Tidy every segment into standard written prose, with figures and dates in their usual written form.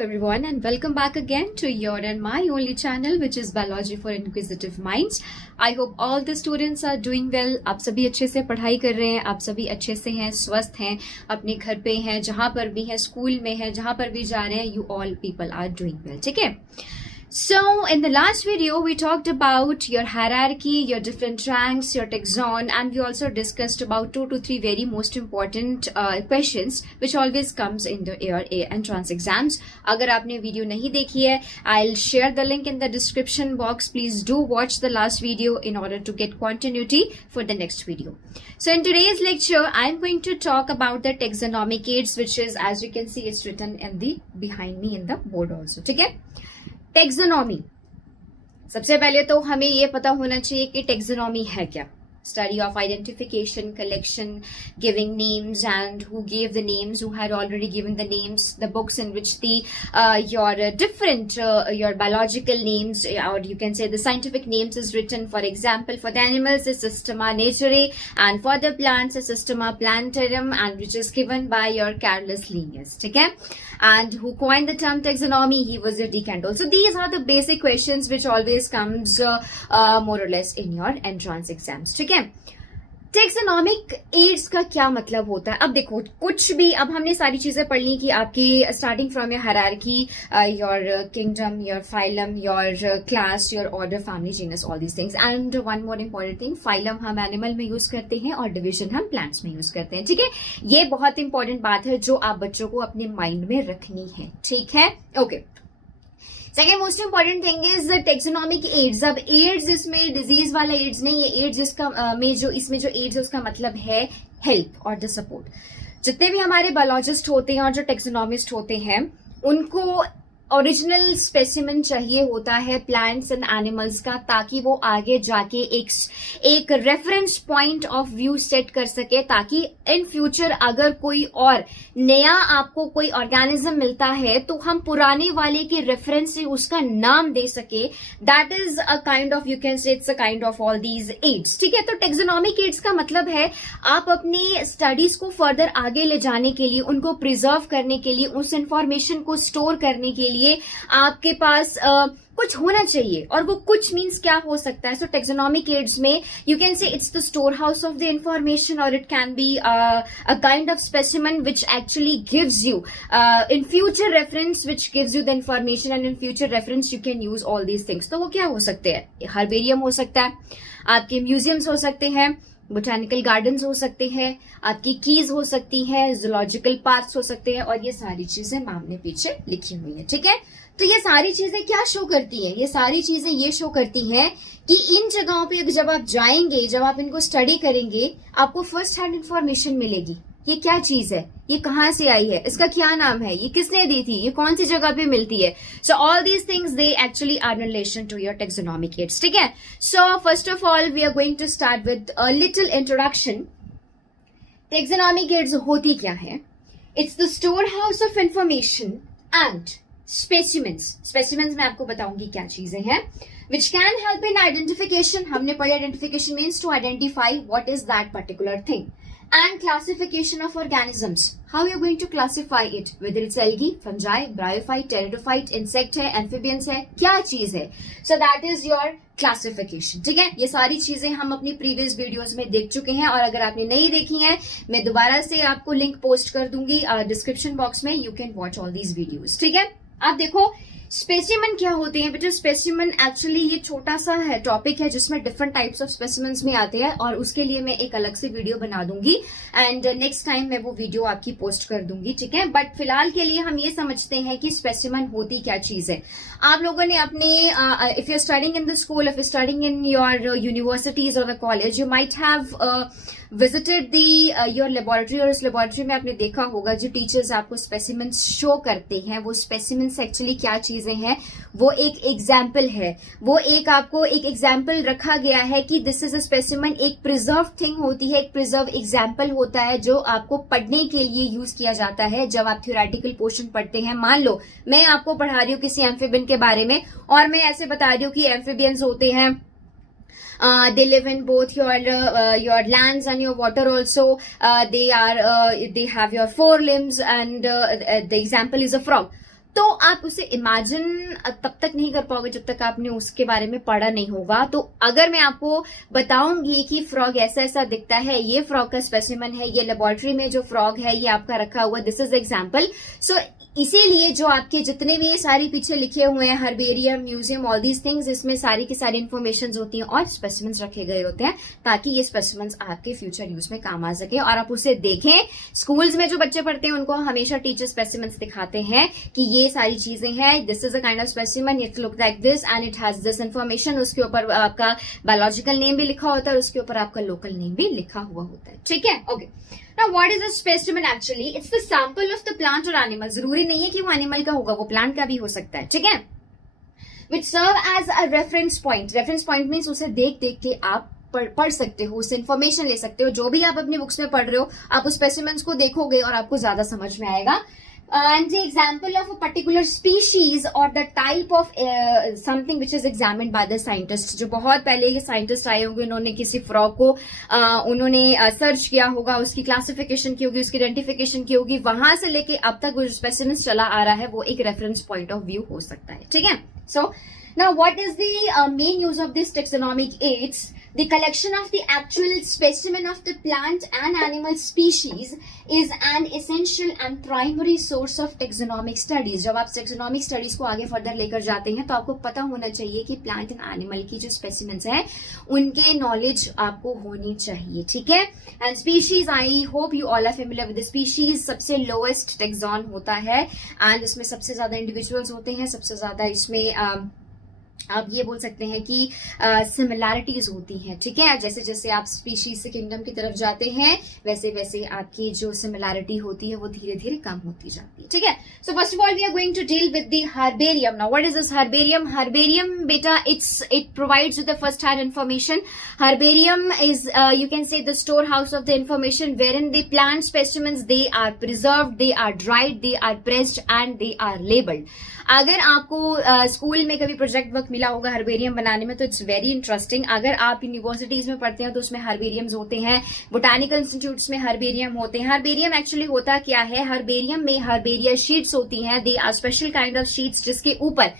Everyone, and welcome back again to your and my only channel, which is Biology for Inquisitive Minds. I hope all the students are doing well. आप सभी अच्छे से पढ़ाई कर रहे हैं, आप सभी अच्छे से हैं, स्वस्थ हैं, अपने घर पे हैं, जहां पर भी हैं, स्कूल में हैं, जहां पर भी जा रहे हैं, you all people are doing well. ठीक है? So in the last video we talked about your hierarchy, your different ranks, your taxon, and we also discussed about 2 to 3 very most important questions which always comes in the your entrance exams. अगर आपने video नहीं देखी है, I'll share the link in the description box. Please do watch the last video in order to get continuity for the next video. So in today's lecture I'm going to talk about the taxonomic aids, which is, as you can see, it's written in the behind me in the board also. ठीक है? Taxonomy, सबसे पहले तो हमें ये पता होना चाहिए कि टेक्सोनॉमी है क्या. Study of identification, collection, giving names, and who gave the names, who had already given the names, the books in which the your different your biological names, or you can say the scientific names is written. For example, for the animals is Systema naturae, and for the plants is Systema plantarum, and which is given by your Carolus Linnaeus. Okay, and who coined the term taxonomy? He was a decantol. So these are the basic questions which always comes more or less in your entrance exams. ठीक है. Taxonomic ads का क्या मतलब होता है? अब देखो, कुछ भी, अब हमने सारी चीजें पढ़ ली कि आपकी starting from your hierarchy, your kingdom, your phylum, your class, your order, family, genus, all these things. And one more important thing, phylum हम एनिमल में यूज करते हैं और डिवीजन हम प्लांट्स में यूज करते हैं. ठीक है, ये बहुत इंपॉर्टेंट बात है जो आप बच्चों को अपने माइंड में रखनी है. ठीक है, okay. Second most important thing is taxonomic aids. अब एड्स इसमें डिजीज वाला एड्स नहीं, ये एड्स जिसका में जो इसमें जो एड्स है उसका मतलब है हेल्प और द सपोर्ट. जितने भी हमारे बायोलॉजिस्ट होते हैं और जो टेक्सोनॉमिस्ट होते हैं, उनको ओरिजिनल स्पेसिमेन चाहिए होता है प्लांट्स एंड एनिमल्स का, ताकि वो आगे जाके एक reference point of view set कर सके, ताकि इन फ्यूचर अगर कोई और नया आपको कोई ऑर्गेनिज्म मिलता है तो हम पुराने वाले के रेफरेंस से उसका नाम दे सके. That is a kind of, you can say it's a kind of all these aids. ठीक है, तो टेक्सोनॉमिक एड्स का मतलब है आप अपनी स्टडीज को फर्दर आगे ले जाने के लिए, उनको प्रिजर्व करने के लिए, उस इंफॉर्मेशन को स्टोर करने के लिए आपके पास कुछ होना चाहिए. और वो कुछ मीन्स क्या हो सकता है? सो टेक्सोनॉमिक एड्स में you can say it's the store house of the information, और it can be a kind of specimen which actually gives you in future reference, which gives you the information, and in future reference you can use all these things. तो वो क्या हो सकते हैं? Herbarium हो सकता है, आपके म्यूजियम्स हो सकते हैं, बोटानिकल गार्डन्स हो सकते हैं, आपकी कीज हो सकती है, जूलॉजिकल पार्क्स हो सकते हैं, और ये सारी चीजें मैम ने पीछे लिखी हुई है. ठीक है, तो ये सारी चीजें क्या शो करती हैं? ये सारी चीजें ये शो करती हैं कि इन जगहों पे जब आप जाएंगे, जब आप इनको स्टडी करेंगे, आपको फर्स्ट हैंड इंफॉर्मेशन मिलेगी. ये क्या चीज है, ये कहाँ से आई है, इसका क्या नाम है, ये किसने दी थी, ये कौन सी जगह पे मिलती है. So all these things they actually are in relation to your taxonomic aids. ठीक है, so first of all we are going to start with a little introduction. Taxonomic aids होती क्या है? It's the store house of information and specimens में आपको बताऊंगी क्या चीजें हैं, which can help in identification. हमने पढ़ी identification means to identify what is that particular thing, and classification of organisms. How you are going to classify it? Whether it's algae, fungi, bryophyte, pteridophyte, insect है, amphibians है, क्या चीज है? So that is your classification. ठीक है, ये सारी चीजें हम अपनी प्रीवियस वीडियोस में देख चुके हैं, और अगर आपने नहीं देखी हैं, मैं दोबारा से आपको लिंक पोस्ट कर दूंगी डिस्क्रिप्शन बॉक्स में. You can watch all these videos. ठीक है, आप देखो स्पेसिमन क्या होते हैं बेटा. स्पेसिमन एक्चुअली ये छोटा सा है टॉपिक है जिसमें डिफरेंट टाइप्स ऑफ स्पेसिमेंस में आते हैं, और उसके लिए मैं एक अलग से वीडियो बना दूंगी, एंड नेक्स्ट टाइम मैं वो वीडियो आपकी पोस्ट कर दूंगी. ठीक है, बट फिलहाल के लिए हम ये समझते हैं कि स्पेसिमन होती क्या चीज है. आप लोगों ने अपने if you studying in the school, if you studying in your universities और the college, you might have visited the your laboratory, और उस लेबोरेटरी में आपने देखा होगा जो टीचर्स आपको स्पेसिमेंस शो करते हैं, वो स्पेसिमेंस एक्चुअली क्या चीजें हैं, वो एक एग्जाम्पल है. वो एक आपको एक एग्जाम्पल रखा गया है कि दिस इज अ स्पेसिमेन. एक प्रिजर्व थिंग होती है, एक प्रिजर्व एग्जाम्पल होता है जो आपको पढ़ने के लिए यूज किया जाता है जब आप थ्योरेटिकल पोर्शन पढ़ते हैं. मान लो मैं आपको पढ़ा रही हूँ किसी एम्फीबियन के बारे में, और मैं ऐसे बता रही हूँ कि एम्फीबियंस होते हैं, they live in both your lands and your water also. They have your 4 limbs, and the example is a frog. तो आप उसे इमेजिन तब तक नहीं कर पाओगे जब तक आपने उसके बारे में पढ़ा नहीं होगा। तो अगर मैं आपको बताऊंगी कि फ्रॉग ऐसा ऐसा दिखता है, ये फ्रॉग का स्पेसिमन है, ये लेबोरेटरी में जो फ्रॉग है ये आपका रखा हुआ, दिस इज एग्जाम्पल। सो इसीलिए जो आपके जितने भी ये सारी पीछे लिखे हुए हैं, herbarium, museum, all these things, इसमें सारी की सारी इन्फॉर्मेशन होती हैं और स्पेसिमेंस रखे गए होते हैं ताकि ये स्पेसिमेंस आपके फ्यूचर यूज में काम आ सके और आप उसे देखें। स्कूल्स में जो बच्चे पढ़ते हैं उनको हमेशा टीचर स्पेसिमेंस दिखाते हैं कि ये सारी चीजें हैं, this is a kind of specimen, it look like this and it has this information. उसके ऊपर आपका बायोलॉजिकल नेम भी लिखा होता है और उसके ऊपर आपका लोकल नेम भी लिखा हुआ होता है। ठीक है, okay. Now, what is a specimen actually? It's the sample of the plant or animal. जरूरी नहीं है कि वो एनिमल का होगा, वो प्लांट का भी हो सकता है। ठीक है, which serve as a reference point. Reference point means उसे देख देख के आप पढ़ सकते हो, उससे इन्फॉर्मेशन ले सकते हो। जो भी आप अपनी बुक्स में पढ़ रहे हो, आप उस स्पेसिमेंस को देखोगे और आपको ज्यादा समझ में आएगा। And the example of a particular species or the type of something which is examined by the scientist. जो बहुत पहले ये साइंटिस्ट आए होंगे, उन्होंने किसी फ्रॉग को उन्होंने सर्च किया होगा, उसकी क्लासिफिकेशन की होगी, उसकी आइडेंटिफिकेशन की होगी, वहां से लेके अब तक वो जो स्पेसिमेंस चला आ रहा है वो एक रेफरेंस पॉइंट ऑफ व्यू हो सकता है। ठीक है, सो now what is the main use of this taxonomic aids? The collection of the actual specimen of the plant and animal species is an essential and primary source of taxonomic studies. जब आप taxonomic studies को आगे further लेकर जाते हैं तो आपको पता होना चाहिए कि प्लांट एंड एनिमल की जो स्पेसिमेंस है उनके नॉलेज आपको होनी चाहिए। ठीक है, and species, I hope you all are familiar with species. सबसे लोएस्ट टेक्सॉन होता है एंड इसमें सबसे ज्यादा इंडिविजुअल्स होते हैं, सबसे ज्यादा इसमें आप ये बोल सकते हैं कि सिमिलैरिटीज होती हैं। ठीक है, जैसे जैसे आप स्पीशीज से किंगडम की तरफ जाते हैं वैसे वैसे आपकी जो सिमिलैरिटी होती है वो धीरे धीरे कम होती जाती है। ठीक है, so first of all we are going to deal with the herbarium. Now what is this herbarium? Herbarium बेटा, it provides with the first hand information. Herbarium is you can say the store house of the information wherein the plant specimens they are preserved, they are dried, they are pressed and they are labeled. अगर आपको school में कभी project work मिला होगा herbarium बनाने में तो it's very interesting. अगर आप यूनिवर्सिटीज में पढ़ते हैं तो उसमें हर्बेरियम्स होते हैं, बोटानिकल इंस्टीट्यूट्स में हर्बेरियम होते हैं। हर्बेरियम एक्चुअली होता क्या है? हर्बेरियम में हर्बेरिया शीट्स होती हैं, they are special kind of sheets जिसके ऊपर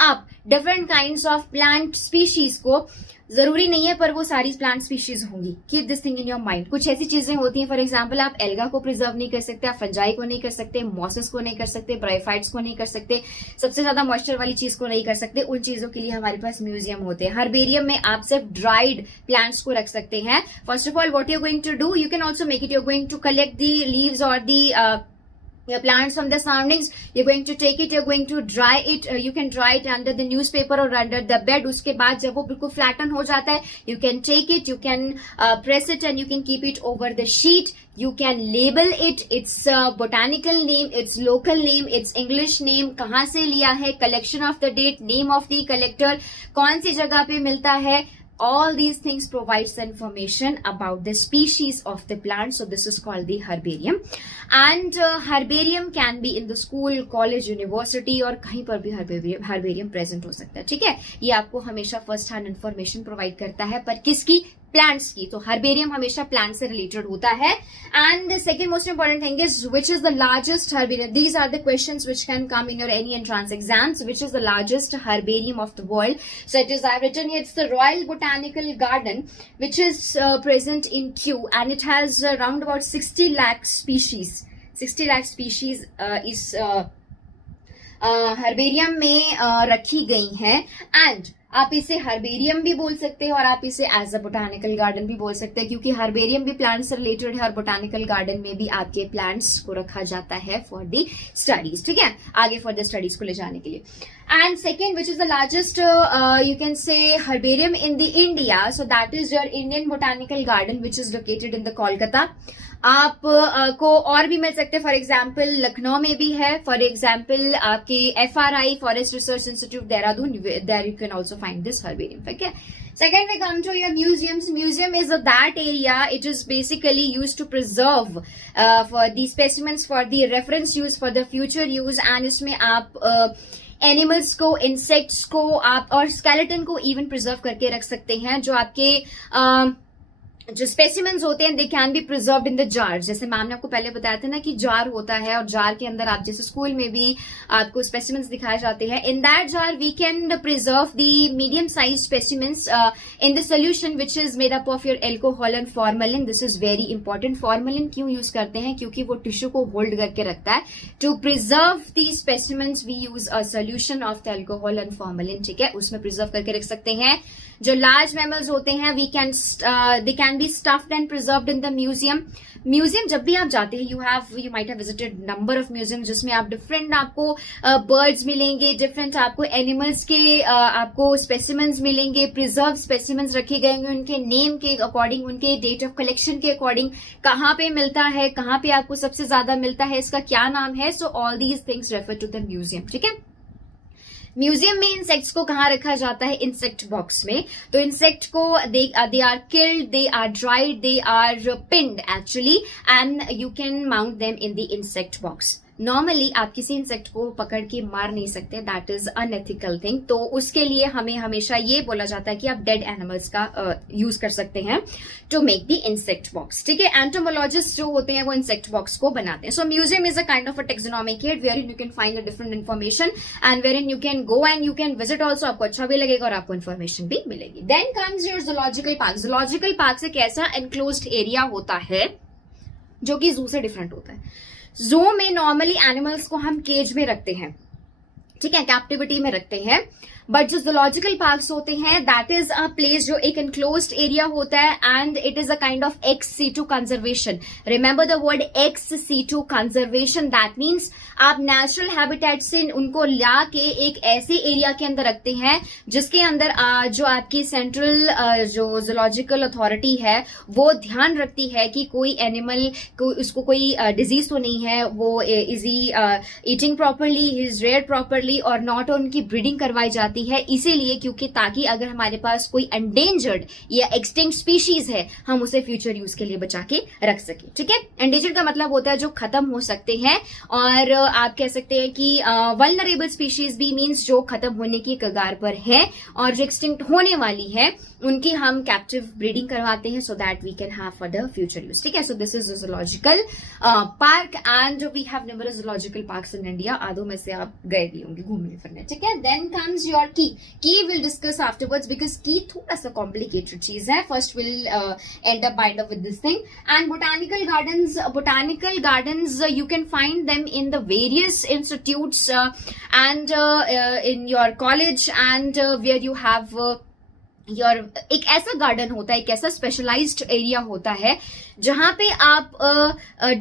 आप different kinds of plant species को, जरूरी नहीं है पर वो सारी प्लांट स्पीशीज होंगी, keep this thing in your mind. कुछ ऐसी चीजें होती हैं, फॉर एग्जांपल आप एल्गा को प्रिजर्व नहीं कर सकते, आप फंजाई को नहीं कर सकते, मॉसेस को नहीं कर सकते, ब्रायोफाइट्स को नहीं कर सकते, सबसे ज्यादा मॉइस्चर वाली चीज को नहीं कर सकते। उन चीजों के लिए हमारे पास म्यूजियम होते हैं। हर्बेरियम में आप सिर्फ ड्राइड प्लांट्स को रख सकते हैं। First of all what you are going to do, you can also make it, you are going to collect the leaves और the your plants from the surroundings, you're going to take it, you're going to dry it, you can dry it under the newspaper or under the bed. उसके बाद जब वो बिल्कुल flatten हो जाता है, you can take it, you can press it and you can keep it over the sheet. You can label it, its botanical name, its local name, its English name, कहाँ से लिया है, collection of the date, name of the collector, कौन सी जगह पे मिलता है, all these things provides the information about the species of the plant. So this is called the herbarium. And herbarium can be in the school, college, university और कहीं पर भी herbarium present हो सकता है. ठीक है, ये आपको हमेशा first hand information provide करता है, पर किसकी? प्लांट्स की. तो हर्बेरियम हमेशा प्लांट से रिलेटेड होता है. And the second most important thing is which is the largest herbarium. These are the questions which can come in your any entrance exams. Which is the largest herbarium of the world? So it is I have written here, it's the Royal Botanical Garden which is present in Kew and it has around about 60 lakh species. 60 lakh species इस herbarium में रखी गई हैं. And आप इसे herbarium भी बोल सकते हैं और आप इसे एज अ बोटानिकल गार्डन भी बोल सकते हैं, क्योंकि हर्बेरियम भी प्लांट्स से रिलेटेड है और बोटानिकल गार्डन में भी आपके प्लांट्स को रखा जाता है फॉर द स्टडीज. ठीक है, आगे फॉर द स्टडीज को ले जाने के लिए. And second which is the largest you can से herbarium in the India, so that is your Indian botanical garden which is located in the Kolkata. आप को और भी मिल सकते हैं, फॉर एग्जाम्पल लखनऊ में भी है, फॉर एग्जाम्पल आपके FRI Forest Research Institute Dehradun, there you can also find this herbarium. Okay. Second, we come to your museums. Museum is that area. It is basically used to preserve for the specimens for the reference use for the future use. And इसमें आप animals को, insects को आप और skeleton को even preserve करके रख सकते हैं, जो आपके जो स्पेसिमेंस होते हैं दे can B preserved in the jar. जैसे मैम ने आपको पहले बताया था ना कि जार होता है और जार के अंदर आप जैसे स्कूल में भी आपको स्पेसिमेंस दिखाए जाते हैं. In that jar we can preserve the medium size specimens in the solution which is made up of your alcohol and formalin. This is very important. Formalin क्यों यूज करते हैं? क्योंकि वो टिश्यू को होल्ड करके रखता है. To preserve the specimens we use a solution of the alcohol and formalin. ठीक है, उसमें प्रिजर्व करके रख सकते हैं. जो लार्ज मैमल्स होते हैं we can they can be stuffed and preserved in the museum. Museum जब भी आप जाते हैं you might have visited number of museum जिसमें आप डिफरेंट आपको बर्ड्स मिलेंगे, डिफरेंट आपको एनिमल्स के आपको स्पेसिमेंस मिलेंगे, प्रिजर्व स्पेसिमेंस रखे गए होंगे उनके नेम के अकॉर्डिंग, उनके डेट ऑफ कलेक्शन के अकॉर्डिंग, कहाँ पे मिलता है, कहाँ पे आपको सबसे ज्यादा मिलता है, इसका क्या नाम है. So all these things refer to the museum. ठीक है, म्यूजियम में इंसेक्ट्स को कहाँ रखा जाता है? इंसेक्ट बॉक्स में. तो इंसेक्ट को they are killed, they are dried, they are pinned actually and you can mount them in the insect box. Normally आप किसी इंसेक्ट को पकड़ के मार नहीं सकते, दैट इज अनएथिकल थिंग. तो उसके लिए हमें हमेशा ये बोला जाता है कि आप डेड एनिमल्स का यूज कर सकते हैं to make the insect box. ठीक है, एंटोमोलॉजिस्ट जो होते हैं वो इंसेक्ट बॉक्स को बनाते हैं. So museum is a kind of a taxonomic aid wherein you can find a different information and wherein you can go and you can visit also. आपको अच्छा भी लगेगा और आपको इन्फॉर्मेशन भी मिलेगी. Then comes your zoological park. Zoological park एक ऐसा एनक्लोज्ड एरिया होता है जो कि जू से डिफरेंट होता है. जू में नॉर्मली एनिमल्स को हम केज में रखते हैं, ठीक है, कैप्टिविटी में रखते हैं. बट जो जूलॉजिकल पार्क्स होते हैं दैट इज अ प्लेस जो एक एनक्लोज्ड एरिया होता है and it is a kind of ex-situ conservation. Remember the word ex-situ conservation. That means आप नेचुरल हैबिटेट से उनको ला के एक ऐसे एरिया के अंदर रखते हैं जिसके अंदर जो आपकी सेंट्रल जो जूलॉजिकल अथॉरिटी है वो ध्यान रखती है कि कोई एनिमल को उसको कोई डिजीज तो नहीं है, वो is he eating properly, he is rear properly और नॉट. उनकी ब्रीडिंग करवाई जाती है इसीलिए क्योंकि ताकि अगर हमारे पास कोई एंडेंजर्ड या एक्सटिंक्ट स्पीशीज है हम उसे फ्यूचर यूज के लिए बचा के रख सके. ठीक है, एंडेंजर्ड का मतलब होता है जो खत्म हो सकते हैं और आप कह सकते हैं कि वल्नरेबल स्पीशीज भी मींस जो खत्म होने की कगार पर है और जो एक्सटिंक्ट होने वाली है उनकी हम कैप्टिव ब्रीडिंग करवाते हैं so that we can have for the future use. ठीक है, so this is zoological park and we have numerous zoological parks in India. आधों में से आप गए भी होंगे घूमने फिरने. ठीक है, देन कम्स योर की. की विल डिस्कस आफ्टरवर्ड्स बिकॉज की थोड़ा सा कॉम्प्लिकेटेड चीज है. First will and up bind up with this thing. And botanical gardens you can find them in the various institutes and in your college and where you have एक ऐसा garden होता है, एक ऐसा स्पेशलाइज्ड एरिया होता है जहां पे आप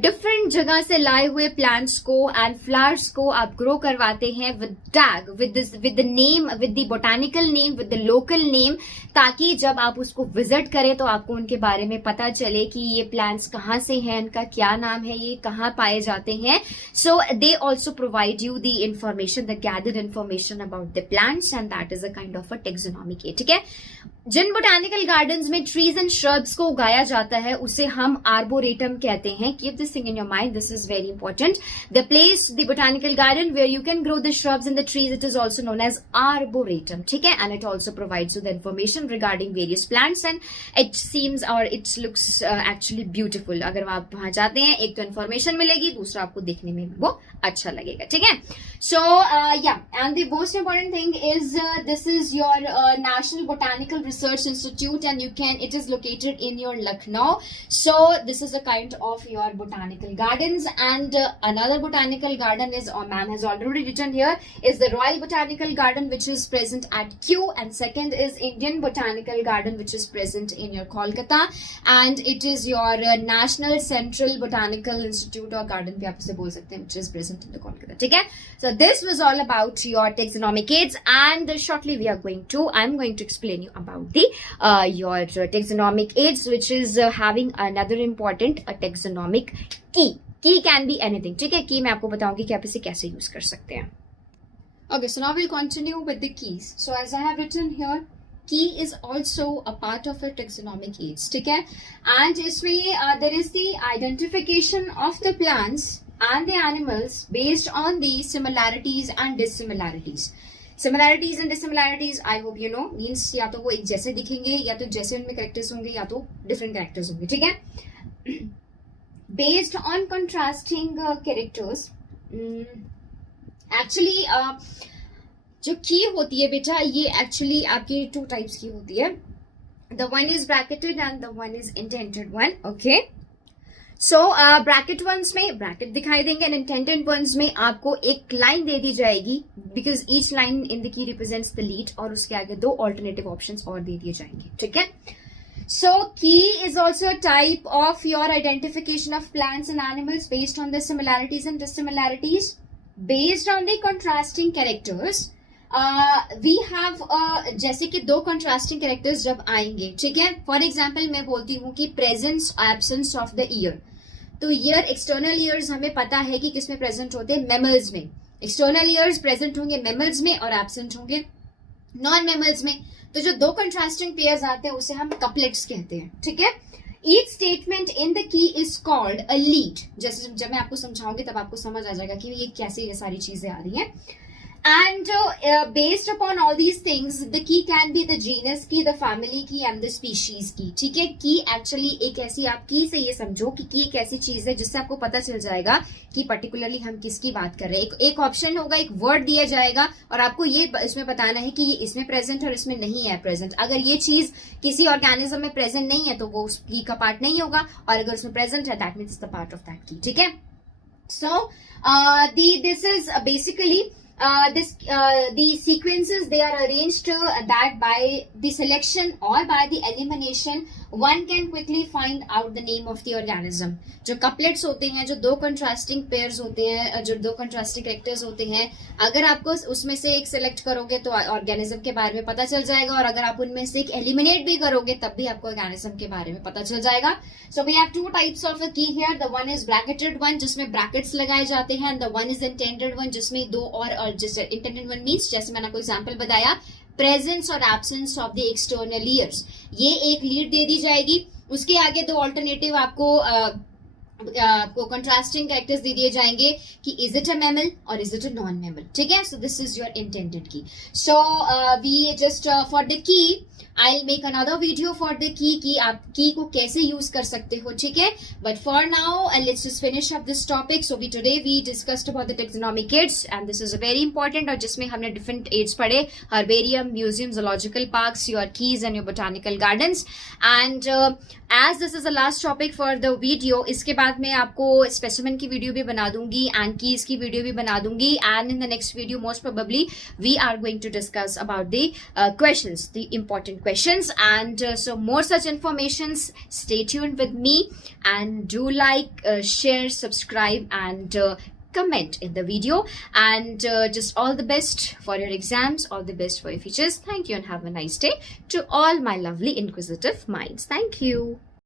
डिफरेंट जगह से लाए हुए प्लांट्स को एंड फ्लावर्स को आप ग्रो करवाते हैं with tag, with the name, with the botanical name, with the local name, ताकि जब आप उसको विजिट करें तो आपको उनके बारे में पता चले कि ये प्लांट्स कहाँ से हैं, इनका क्या नाम है, ये कहाँ पाए जाते हैं. So they also provide you the information, the gathered information about the plants and that is a kind of a taxonomic aid. ठीक है, जिन बोटानिकल गार्डन्स में ट्रीज एंड श्रब्स को उगाया जाता है उसे हम आर्बोरेटम कहते हैं. Keep this thing in your mind, this is very important. The place, the botanical garden where you can grow the shrubs and the trees, it is also known as arboretum. ठीक है, and it also provides you the information regarding various plants and it seems और it's looks actually beautiful. अगर आप वहां जाते हैं एक तो इन्फॉर्मेशन मिलेगी, दूसरा आपको देखने में भी वो अच्छा लगेगा. ठीक है, सो या and the most important thing is this is your national botanical Research Institute and it is located in your Lucknow. So this is a kind of your botanical gardens and another botanical garden is, ma'am has already written here, is the Royal Botanical Garden which is present at Kew, and second is Indian Botanical Garden which is present in your Kolkata, and it is your National Central Botanical Institute or garden भी आप इसे बोल सकते हैं which is present in the Kolkata. ठीक है, so this was all about your taxonomic aids and shortly I'm going to explain you about the your taxonomic aids which is having another important taxonomic key. Key can be anything. ठीक है, key मैं आपको बताऊंगी कि आप इसे कैसे use कर सकते हैं. Okay, so now we'll continue with the keys. So as I have written here, key is also a part of a taxonomic aids. ठीक है, and इसमें there is the identification of the plants and the animals based on the similarities and dissimilarities. Similarities and dissimilarities I hope you know, means या तो वो एक जैसे दिखेंगे, या तो जैसे उनमें कैरेक्टर्स होंगे, या तो डिफरेंट कैरेक्टर्स होंगे, ठीक है. Based on contrasting characters, actually जो की होती है बेटा, ये एक्चुअली आपकी 2 टाइप्स की होती है. The one is bracketed and the one is indented one. Okay. So bracket ones में bracket दिखाई देंगे and indented ones में आपको एक लाइन दे दी जाएगी, because each line in the key represents the lead, और उसके आगे 2 alternative options और दे दिए जाएंगे, ठीक है. So key is also a type of your identification of plants and animals based on the similarities and dissimilarities. Based on the contrasting characters, we have जैसे कि 2 कंट्रास्टिंग कैरेक्टर्स जब आएंगे, ठीक है. फॉर एग्जाम्पल मैं बोलती हूँ कि presence absence of the year. तो ईयर, एक्सटर्नल ईयर्स हमें पता है कि किसमें प्रेजेंट होते हैं, मैमल्स में. एक्सटर्नल ईयर्स प्रेजेंट होंगे मैमल्स में और एब्सेंट होंगे नॉन मैमल्स में. तो जो 2 कंट्रास्टिंग पेयर्स आते हैं उसे हम कपलेट्स कहते हैं, ठीक है. Each statement in the key is called a lead. जैसे जब मैं आपको समझाऊंगी तब आपको समझ आ जाएगा कि ये कैसे ये सारी चीजें आ रही हैं. And based upon all these things, the key can be the genus key, the family key and the species key. ठीक है. की एक्चुअली एक ऐसी, आप की से ये समझो कि की एक ऐसी चीज है जिससे आपको पता चल जाएगा कि पर्टिकुलरली हम किसकी बात कर रहे हैं. एक ऑप्शन होगा, एक वर्ड दिया जाएगा और आपको ये इसमें बताना है कि ये इसमें प्रेजेंट और इसमें नहीं है प्रेजेंट. अगर ये चीज किसी ऑर्गेनिज्म में प्रेजेंट नहीं है तो वो उस की का पार्ट नहीं होगा, और अगर उसमें प्रेजेंट है that means the part of that की, ठीक है. So this is basically the sequences, they are arranged that by the selection or by the elimination one can quickly find out the name of the organism. जो couplets होते हैं, जो 2 contrasting pairs होते हैं, जो 2 contrasting characters होते हैं, अगर आपको उसमें से एक select करोगे तो organism के बारे में पता चल जाएगा, और अगर आप उनमें से एक eliminate भी करोगे तब भी आपको organism के बारे में पता चल जाएगा. So we have 2 types of a key here. The one is bracketed one जिसमें brackets लगाए जाते हैं, and the one is intended one जिसमें 2 और जैसे इंटेंडेड वन मीन्स, जैसे मैंने आपको एग्जांपल बताया, प्रेजेंस और absence of the external years. ये एक लीड दे दी जाएगी, उसके आगे 2 ऑल्टरनेटिव आपको कंट्रास्टिंग कैरेक्टर्स दे दिए जाएंगे कि इज इट अ मैमल और is it a non mammal, ठीक है. So this is your intended key. So we just for the key I'll make another video for the key कि आप की को कैसे यूज कर सकते हो, ठीक है. But for now, let's just finish up this topic. So today we discussed about the taxonomy kids, and this is a very important, और जिसमें हमने different aids पढ़े, herbarium, museum, zoological parks, your keys and your botanical gardens. And as this is the last topic for the video, इसके बाद मैं आपको specimen की video भी बना दूंगी and keys की वीडियो भी बना दूंगी. And in the next video, most probably we are going to discuss about the questions, the important questions, and so more such informations. Stay tuned with me and do like, share, subscribe, and comment in the video. And just all the best for your exams, all the best for your futures. Thank you and have a nice day to all my lovely inquisitive minds. Thank you.